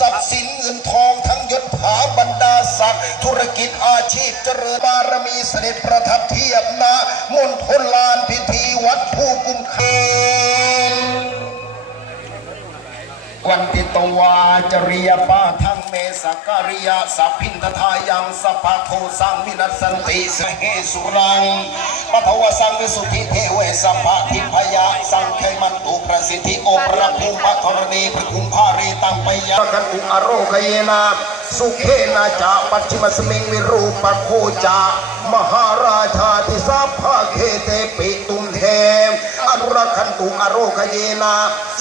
ทรัพย์สินเงินทองทั้งยศผาบรรดาศักดิ์ธุรกิจอาชีพเจริญบารมีเสด็จประทับเทียบนามณฑลลานพิธีวัดผู้กุมเคนวันติตวาจริยปาทั้ง เมสการิยาสัพพินททายังสัพพะโทสังวินัสสันติสเหสุรังปะทวสังวิสุทธิเทเวสัพพะทิพยาสังเคมันตุประสิทธิโอปรภูมิปะธรณีพระคุมภารีตังไปยากันอุอโรคเยนาสุเขนาจาปัจฉิมสมิงวิรูปโคจามหาราชาทิสัพพะเคเตปิตุมเทมอนุรักขันตุอโรคเยนา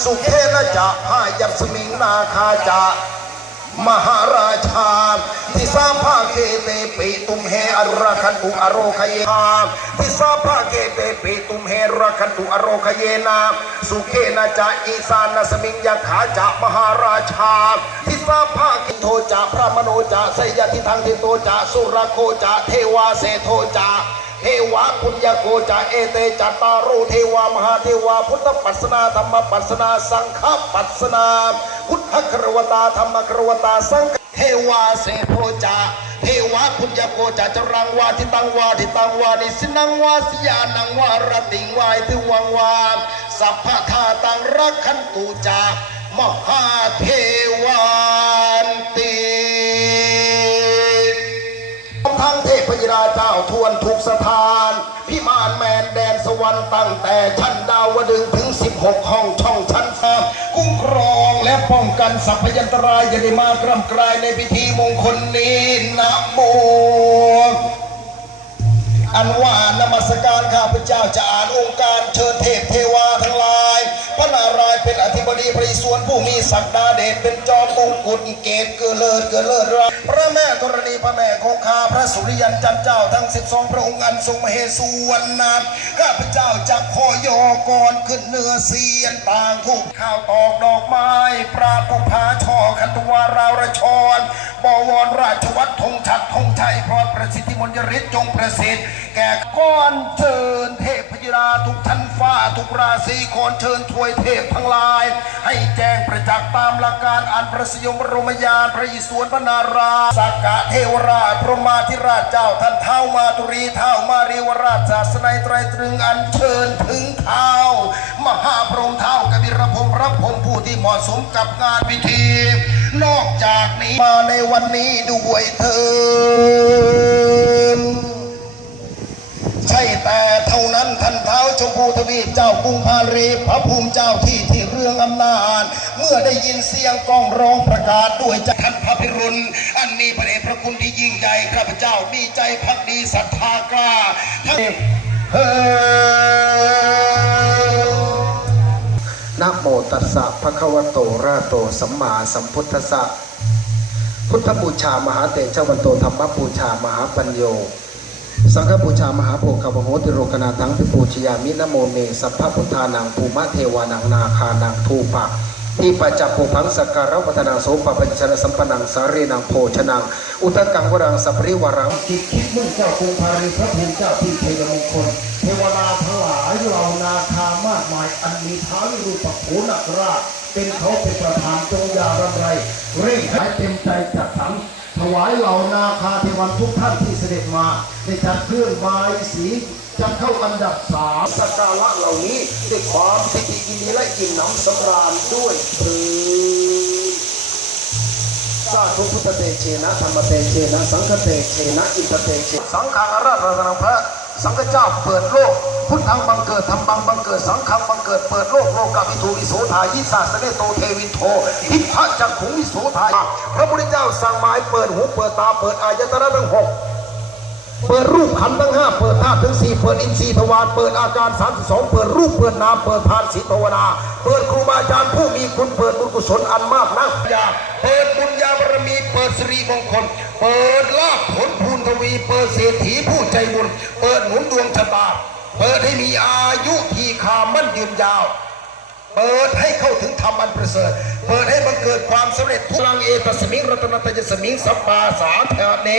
สุเขนาจาพายับสมิงนาคาจา มหาราชาที่สาภาคเกเตปิตุมเฮอรุราคันตุอโรคเยนาที่สาภาคเกเตปิตุมเฮอรุราคันตุอโรคเยนาสุเขนาจาอีสานสมิงยขาจามหาราชาที่สาภาคกินโทจาพระมโนจาไสยทิทังทิโตจาสุรโคจาเทวาเสโทจา เทวะปุญญโกจาเอเตจัตตารุเทวามหาเทวาพุทธปัสนาธรรมปัสนาสังฆปัสนา พุทธครวตาธรรมครวตาสังฆเทวาเสโพจาเทวะปุญญโกจาจรังวาทิตังวาทิตังวานิสินังวาสยานังวารติงวายทิวังวาสัพพะทาตังรักขันตุจามหาเทวันติ ราเจ้าทวนทุกสถานพิมานแมนแดนสวรรค์ตั้งแต่ชั้นดาวดึงถึง 16 ห้องช่องชั้นฟ้าคุ้มครองและป้องกันสัพยันตรายอย่าได้มากร่ำกลายในพิธีมงคลนี้นะโมอันว่านมัสการข้าพเจ้าจะอ่านองค์การเชิญเทพเทวาทั้งหลาย พระนารายณ์เป็นอธิบดีพระอิศวรผู้มีศักดาเดชเป็นจอมมงกุฎเกตเกิดเลิศเกิดเลิศราพระแม่ โคคาพระสุริยันจันเจ้าทั้งสิบสองพระองค์อันทรงมเหสวรรณามข้าพเจ้าจะขอยอกรขึ้นเนื้อเสียนต่างทุกข้าวตอกดอกไม้ปราบุพาช่อคันตวาราวระชรบวรราชวัตรธงชัดธงชัยพรประสิทธิมนยฤทธิ์จงประสิทธิ์แก่ก้อนเชิญเทพยราทุกชั้นฟ้าทุกราศีขอนเชิญถวยเทพทั้งหลาย ให้แจ้งประจักษ์ตามหลักการอันประสยมบรมยานพระอิศวรพนาราสักกะเทวราชพระมาธิราชเจ้าท่านเท้ามาตุรีเท้ามาเรีวราชศาสนัยไตรตรึงอันเชิญถึงเท้ามหาพรหมเท้ากบิรพรมระพรหมผู้ที่เหมาะสมกับงานพิธี นอกจากนี้มาในวันนี้ด้วยเถินใช่แต่เท่านั้นท่านเท้าชมพูทวีเจ้ากรุงพารีพระภูมิเจ้าที่ที่เรื่องอำนาจ เมื่อได้ยินเสียงก้องร้องประกาศด้วยจากท่านพระพิรุณ อันมีพระเดชพระคุณที่ยิ่งใหญ่ข้าพเจ้ามีใจพักดีศรัทธากล้าทั้งเฮ้อนะโมตัสสะภะคะวะโตระหะโตสัมมาสัมพุทธัสสะพุทธบูชามหาเตชะวันโตธรรมบูชามหาปัญโย สังฆบูชามหาโภคาวโหติโรกนาทังพิปูชยามินโมเมสัพพะพุทธานังภูมะเทวานังนาคานังทูปะที่ปัจจปุพังสกการะวัฒนาโสปปัญชนสัมปนังสารีนังโภชนังอุตกังวรังสัพริวรังจิตคิดมุ่งเจ้ากรุงพารีพระภูมิเจ้าที่เทวมงคลเทวดาทั้งหลายเหล่านาคามากมายอันมีท้าวรูปโขนักราชเป็นเขาเป็นประธานจงยารำไรเร่งให้เต็มใจจัดสรร ถวายเหล่านาคาเทวันทุกท่านที่เสด็จมาได้จัดเครื่องบายสีจะเข้าอันดับสามสักการะเหล่านี้ด้วยความพิธียินดีและอิ่มหนำสำราญด้วยเถิดสาธุพุทธเตเชนะธรรมเตเชนะ สังฆเตเชนะอินทเตเชสังฆาราธนาพระ สังฆเจ้าเปิดโลก พุทธังบังเกิดธรรมังบังเกิดสังฆังบังเกิดเปิดโลกโลกาวิทูวิโสทายิสาสเนโตเทวินโททิพะจักขุงวิโสทายพระพุทธเจ้าสั่งหมายเปิดหูเปิดตาเปิดอายตนะทั้งหกเปิดรูปขันทั้งห้าเปิดธาตุทั้งสี่เปิดอินทรีย์ทวารเปิดอาการสามสิบสองเปิดรูปเปิดนามเปิดทานศีลภาวนา เปิดครูบาอาจารย์ผู้มีคุณเปิดบุญกุศลอันมากนักอยาเปิดบุญารมีเปิดสิริมงคล เปิดลาภผลพูนทวี เปิดเศรษฐีผู้ใจบุญ เปิดหนุนดวงชะตา เปิดให้มีอายุที่คามั่นยืนยาว เปิดให้เข้าถึงธรรมอันประเสริฐ เปิดให้บังเกิดความสำเร็จทุลังเอตสมิงรัตนตยสมิงสัปปาสาเทเน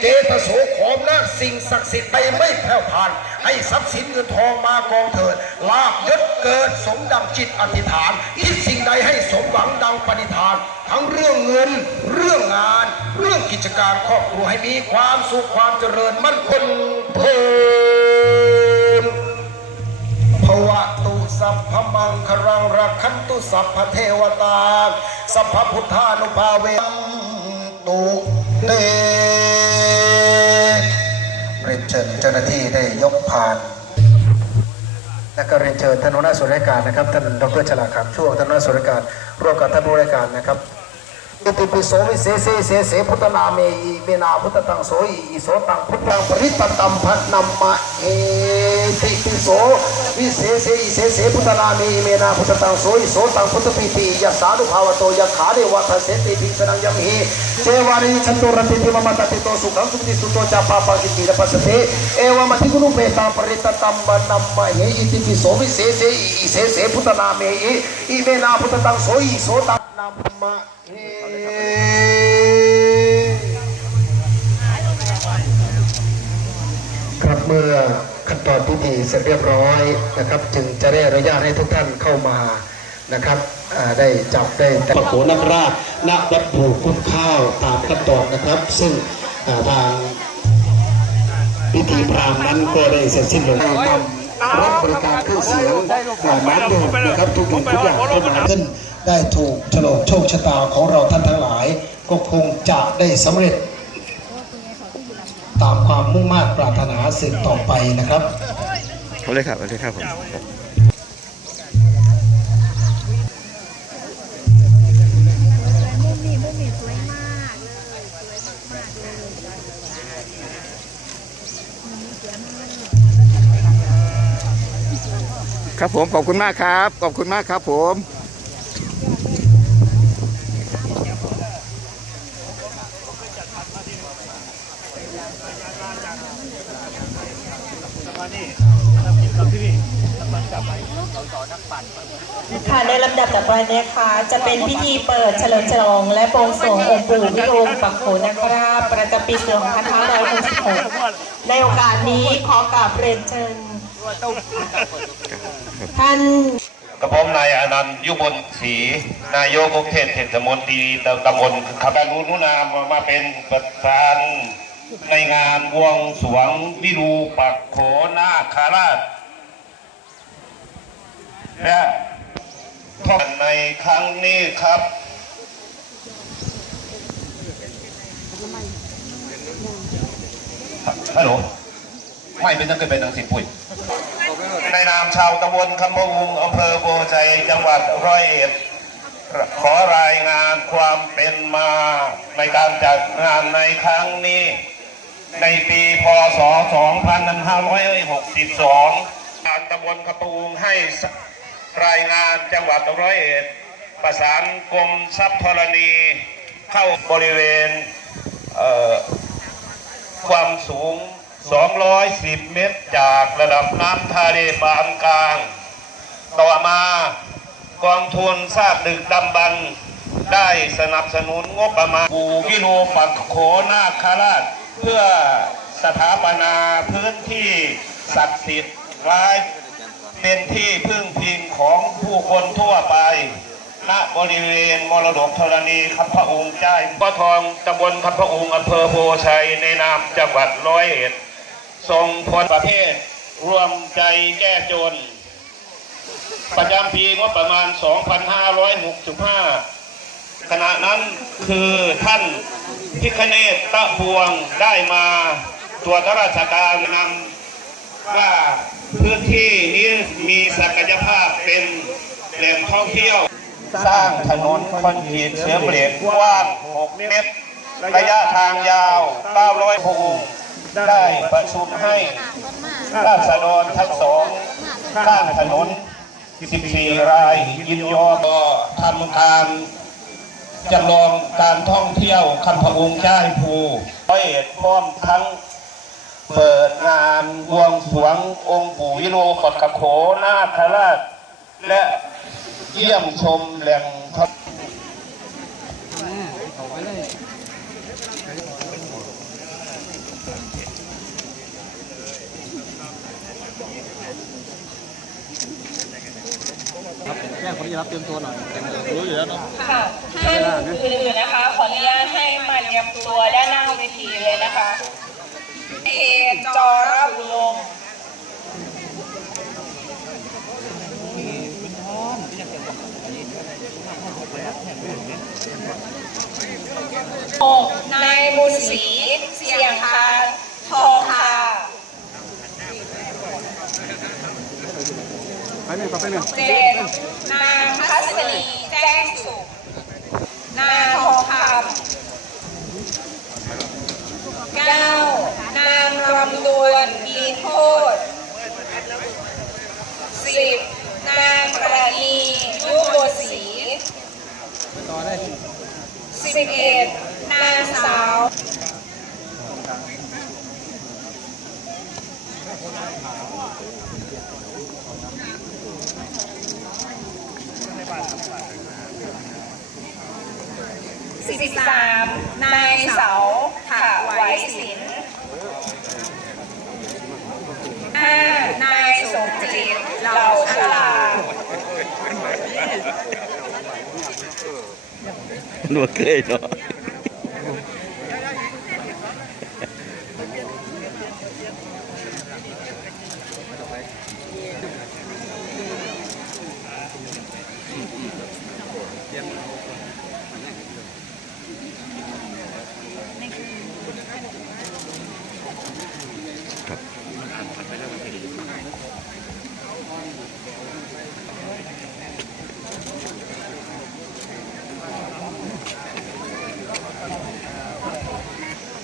เจตโสขอมนาสิ่งศักดิ์สิทธิ์ไปไม่แผ่วผ่าน ให้ทรัพย์สินเงินทองมากองเถิด ลาบยศเกิดสมดังจิตอธิษฐานคิดสิ่งใดให้สมหวังดังปณิธาน ทั้งเรื่องเงิน เรื่องงาน เรื่องกิจการครอบครัวให้มีความสุขความเจริญมั่นคงเพิ่ รังรักขันตุสัพพเทวตา สัพพพุทธานุภาเวตุเตเรียนเชิญเจ้าหน้าที่ได้ยกผ่านและก็เรียนเชิญท่านหัวหน้าส่วนราชการนะครับท่านดรฉลาดขามช่วงท่านหัวหน้าส่วนราชการร่วมกับท่านผู้ราชการนะครับอิติปิโสวิเศษเสเสเสพุทธนาเมอีเมนาพุทธตังโสอีอิโสตังพุทธังปริตตัมพันนัมมะเอ ติปิโสวิเศษเสอีเสเสพุทธนาเมอีเมนาพุทธตังโสอิโสตังพุทธปีติยัสสานุภาวโตยัขาเดวัฏเสติปิสนังยมหิเจวานิชันโตรติติมมตติโตสุขังสุขติสุโตจาปาปังกิติรปัสสติเอวมติกุนุเปตังปริตตัมบันนัมมะเออิติปิโสวิเศษเสอีเสเสพุทธนาเมอีอีเมนาพุทธตังโสอิโสตังนัมมะเอ ครับเมื่อขั้น ตอนพิธีเสร็จเรียบร้อยนะครับ จึงจะได้อนุญาตให้ทุกท่านเข้ามานะครับได้จับได้ปะโขนักราชณวัดผูคุ้มข้าวตามขั้นตอนนะครับ ซึ่งทางพิธีพราหมณ์นั้นก็ได้เสร็จสิ้นลงนำรับบริการเครื่องเสียงอ่าน้ำดื่มนะครับทุกสิ่งทุกอย่างเข้ามาขึ้นได้ถูกฉลกโชคชะตาของเราท่านทั้งหลาย ก็คงจะได้สำเร็จ ตามความมุ่งมา่ปรารถนาสืบต่อไปนะครับเอาเลยครับเอาเลยครับผมครับผมขอบคุณมากครับ ขอบคุณมากครับผม ค่ะในลำดับต่อไปนะคะจะเป็นพิธีเปิดเฉลิมฉลอง และบวงสรวงองค์ปู่วิโรมปักโขนคราชประจำปี2566ในโอกาสนี้ขอกราบเรียนเชิญท่านกระผมนายอนันต์ยุบลศรีนายกองเทศเทศมนตรีตำบลขับการรุนุนามมาเป็นประธานในงานวงสวงวิรูปักโขนาคาราช และท่านในครั้งนี้ครับฮัลโหลไม่เป็นตั้งเกิดเป็นตั้งสิบปุ้ยในนามชาวตำบลคำพะวุงอำเภอโพชัยจังหวัดร้อยเอ็ดขอรายงานความเป็นมาในการจัดงานในครั้งนี้ ในปีพศ 2562 การตำบลคำพะวุงให้ รายงานจังหวัดร้อยเอ็ดประสานกรมทรัพย์ธรณีเข้าบริเวณเความสูง 210 เมตรจากระดับน้ำทะเลปานกลาง ต่อมากองทุนทราบดึกดำบรรพ์ได้สนับสนุนงบประมาณปูกิโลปักโขนาคาราช เพื่อสถาปนาพื้นที่ศักดิ์สิทธิ์ไว้ เป็นที่พึ่งพิงของผู้คนทั่วไปณบริเวณมรดกธรณีคำพระองค์เจ้าพ่อทองตำบลคำพระองค์อำเภอโพชัยในนามจังหวัดร้อยเอ็ดทรงพลประเทศรวมใจแก้จน ประจำปีงบประมาณ 2565 ขณะนั้นคือท่านพิคเนตตะพวงได้มาตรวจราชการนำว่า พื้นที่นี้มีศักยภาพเป็นแหล่งท่องเที่ยว สร้างถนนคอนกรีตเชื่อมเหล็กกว้าง 6 เมตร ระยะทางยาว 900โงได้ประชุมให้ราษฎรทั้งสองข้างถนน 14 รายยินยอมก็ทำการจำลองการท่องเที่ยวคำพะองค์เจ้าภูร้อยเอ็ดพร้อมทั้ง เปิดงานบวงสรวงองค์ปู่วิโรปักขโขนาคราช และเยี่ยมชมแหล่งท่องแจ้งคนที่รับเตรียมตัวหน่อยรู้อยู่แล้วเนาะค่ะท่านอื่นๆนะคะ ขออนุญาตให้มาเตรียมตัวด้านหน้าเวทีเลยนะคะ เอกจอรับลงหกนายบุญศรีเสียงคานทองคาไปหนึ่งต่อไปหนึ่งเจ็ดนางพัสนีแจ้งสุขนางทองคำ เจ้านางรำดวนอินโทษรสิบนางประณียุโบศรี ต่อได้ สิบเอ็ดนางสาว สิบสามนายเสาถาไหวศิลป์ห้านายสมจิตเหล่าชลา หนวดเคยเนาะ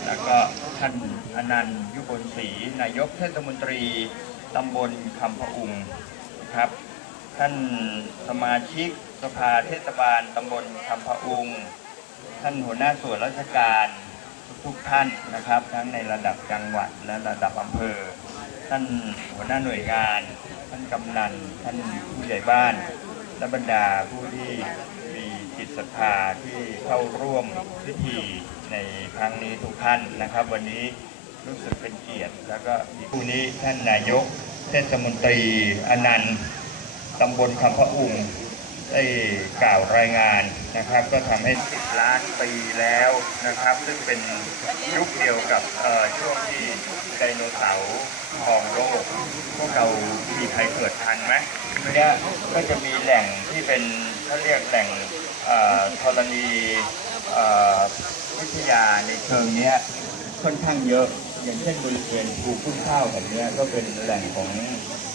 แล้วก็ท่านอนันต์ยุบล ศรีนายกเทศมนตรีตำบลคำพะอุงครับ ท่านสมาชิกสภาเทศบาลตำบลคำพะอุง ท่านหัวหน้าส่วนราชการทุกท่านนะครับ ทั้งในระดับจังหวัดและระดับอำเภอ ท่านหัวหน้าหน่วยงาน ท่านกำนัน ท่านผู้ใหญ่บ้าน และบรรดาผู้ที่มีจิตศรัทธาที่เข้าร่วมพิธีในครั้งนี้ทุกท่านนะครับ วันนี้ รู้สึกเป็นเกียรติ แล้วก็ผู้นี้ท่านนายก เทศมนตรีอนันต์ตำบลคำพระอุ่งได้กล่าวรายงานนะครับ ก็ทำให้10ล้านปีแล้วนะครับ ซึ่งเป็นยุคเดียวกับช่วงที่ไดโนเสาร์ครองโลกพวกเรามีใครเกิดทันไหมเนี่ยก็จะมีแหล่งที่เป็นเขาเรียกแหล่งธรณีวิทยาในเชิงเนี้ยค่อนข้างเยอะ อย่างเช่นบริเวณภูพุ่งข้าวแบบเนี้ยก็เป็นแหล่งของ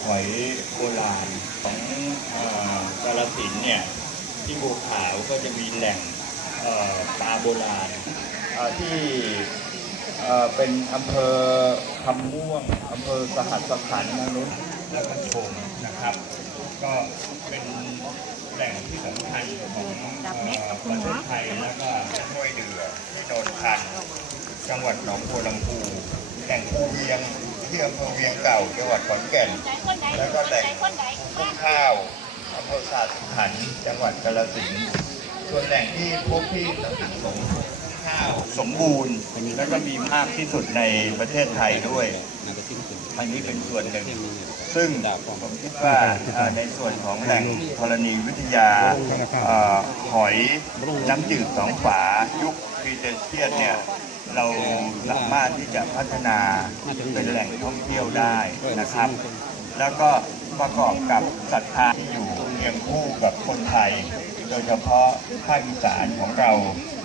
หอยโบราณของเอ่อกาลสินธุ์เนี่ยที่บัวขาวก็จะมีแหล่งเอ่อปลาโบราณเอ่อที่เอ่อเป็นอำเภอคำม่วงอำเภอสหัสขันธ์นะนุษและก็ชมนะครับ ก็เป็นแหล่งที่สำคัญของเอ่อประเทศไทยแล้วก็ห้วยเดือที่โดนพัน จังหวัดหนองบัวลำพูแหล่งภูเวียงที่อำเภอเวียงเก่าจังหวัดขอนแก่น แล้วก็แหล่งพุ่งข้าวอำเภอสาสุขันจังหวัดกาฬสินธุ์ส่วนแหล่งที่พบที่สำนักสงฆ์ข้าวสมบูรณ์และก็มีมากที่สุดในประเทศไทยด้วย อันนี้เป็นส่วนหนึ่ง ซึ่งผมคิดว่าเอ่อในส่วนของแหล่งธรณีวิทยาเอ่อหอยน้ำจืดสองฝายุคครีเทเชียนเนี่ยเราสามารถที่จะพัฒนาเป็นแหล่งท่องเที่ยวได้นะครับ แล้วก็ประกอบกับศรัทธาที่อยู่เคียงคู่กับคนไทย โดยเฉพาะภาคอีสานของเรา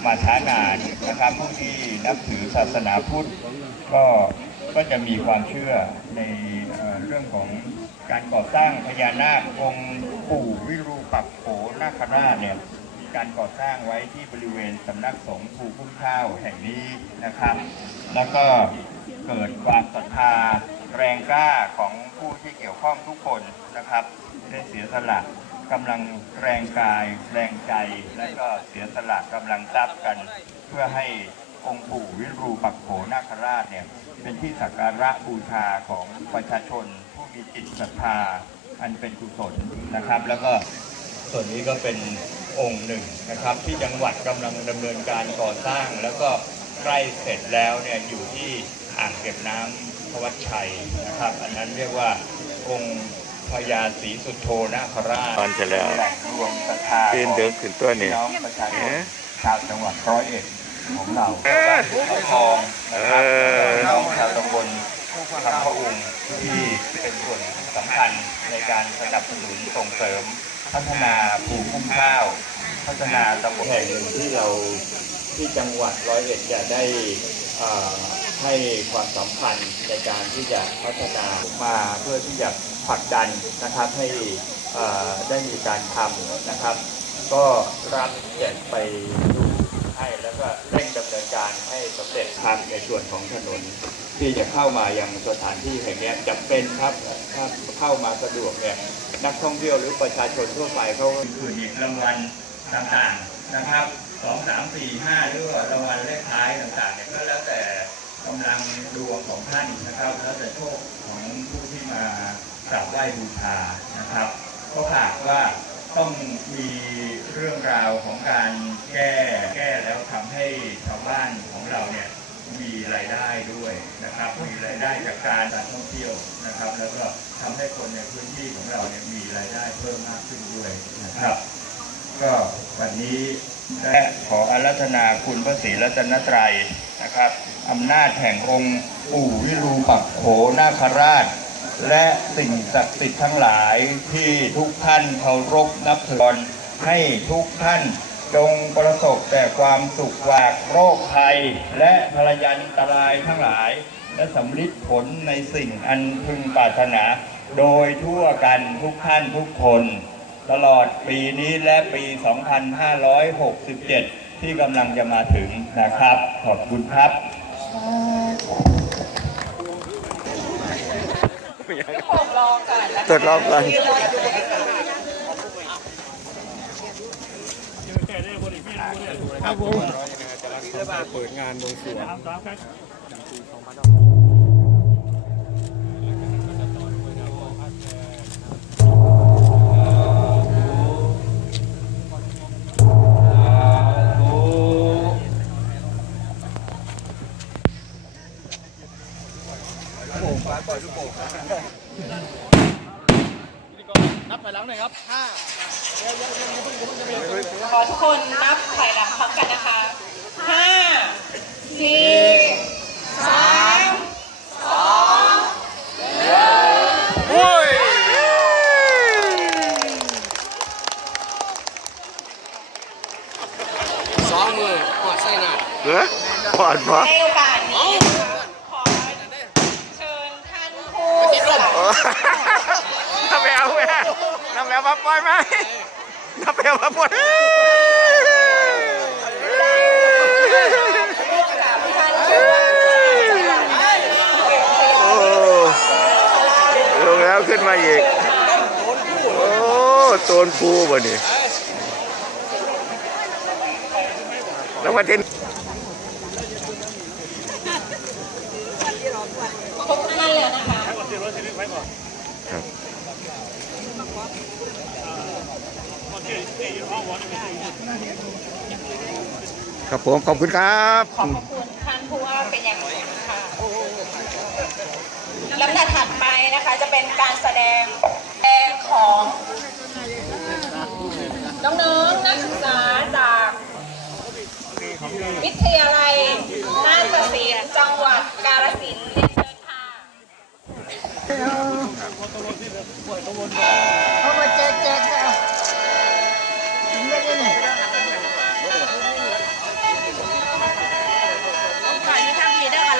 มาช้านานนะครับผู้ที่นับถือศาสนาพุทธก็ก็จะมีความเชื่อใน เรื่องของการก่อสร้างพญานาคองค์ปู่วิรูปักโขนาคราชเนี่ยมีการก่อสร้างไว้ที่บริเวณสำนักสงฆ์ภูพุ่มข้าวแห่งนี้นะครับ แล้วก็เกิดความศรัทธาแรงกล้าของผู้ที่เกี่ยวข้องทุกคนนะครับ ได้เสียสละกำลังแรงกาย แรงใจ และก็เสียสละกำลังทรัพย์กันเพื่อให้ องค์ปู่วิรูปักโขนาคราชเนี่ยเป็นที่สักการะบูชาของประชาชน ผู้มีจิตศรัทธาอันเป็นกุศลนะครับ แล้วก็ส่วนนี้ก็เป็นองค์หนึ่งนะครับ ที่จังหวัดกำลังดำเนินการก่อสร้าง แล้วก็ใกล้เสร็จแล้วเนี่ยอยู่ที่อ่างเก็บน้ำพระวัดชัยนะครับ อันนั้นเรียกว่าองค์พญาศรีสุโธนาคราชตอนเสร็จแล้วหล่งรวมศรัทธาปีนเดินขึ้นตัวนี่พี่น้องประชาชนเอ๊ะชาวจังหวัดร้อยเอ็ด ของเราบ้านภูเขาทองนะครับเออพี่น้องชาวตำบลคำพระองค์ที่เป็นส่วนสำคัญในการสนับสนุนส่งเสริม พัฒนาภูมิคุ้มข้าว พัฒนาตำบลแห่งหนึ่งที่เราที่จังหวัดร้อยเอ็ดจะได้เอ่อให้ความสำคัญในการที่จะพัฒนามาเพื่อที่จะผลักดันนะครับให้เอ่อได้มีการทำนะครับ ก็รับเจ็ดไปดูให้แล้วก็เร่งดำเนินการให้ สำเร็จทางในส่วนของถนน ที่จะเข้ามายังสถานที่แห่งนี้จำเป็นครับถ้าเข้ามาสะดวกเนี่ยนักท่องเที่ยวหรือประชาชนทั่วไปเขาคืออีกรางวัลต่างๆนะครับสองสามสี่ห้าหรือว่ารางวัลเลขท้ายต่างๆเนี่ยก็แล้วแต่กำลังดวงของท่านนะครับแล้วแต่โชคของผู้ที่มากราบไหว้บูชานะครับ ก็หากว่าต้องมีเรื่องราวของการแก้แก้แล้วทำให้ชาวบ้านของเราเนี่ย มีรายได้ด้วยนะครับ มีรายได้จากการท่องเที่ยวนะครับ แล้วก็ทำให้คนในพื้นที่ของเราเนี่ยมีรายได้เพิ่มมากขึ้นด้วยนะครับ ก็วันนี้และขออารัธนาคุณพระศรีรัตนตรัยนะครับอำนาจแห่งองค์ปู่วิรูปักโขนาคราช และสิ่งศักดิ์สิทธิ์ทั้งหลายที่ทุกท่านเคารพนับถือให้ทุกท่าน จงประสบแต่ความสุขวากโรคภัย และพลยันตรายทั้งหลาย และสำลิดผลในสิ่งอันพึงปรารถนา โดยทั่วกันทุกท่านทุกคน ตลอดปีนี้และปี 2567 ที่กำลังจะมาถึงนะครับ ขอบคุณครับผมรอก่อน ครับผมจะรับารเปิดงานโรงสวงปล่อยลูกโป่ง บก่อนขอทุกคนนับถอยหลังพร้อมกันนะคะห้าสี่สามเออปอดปอดในโอกาสนี้ขอเชิญท่านผู้สมัคร น้ำแมวแม่ น้ำแมวมาปล่อยไหมน้ำแมวมาปล่อยลงแล้วขึ้นมาอีก โอ้โตนภูบ่นี่แล้วมาเทนกท่านเลยนะคะ ครับผมขอบคุณครับ ขอบพระคุณท่านผู้ว่าเป็นอย่างสูงค่ะลำดับถัดไปนะคะจะเป็นการแสดงแสดงของน้องๆนักศึกษาจากวิทยาลัยนาฏศิลป์จังหวัดกาฬสินธุ์เรียนเชิญค่ะเอามาแจกแจก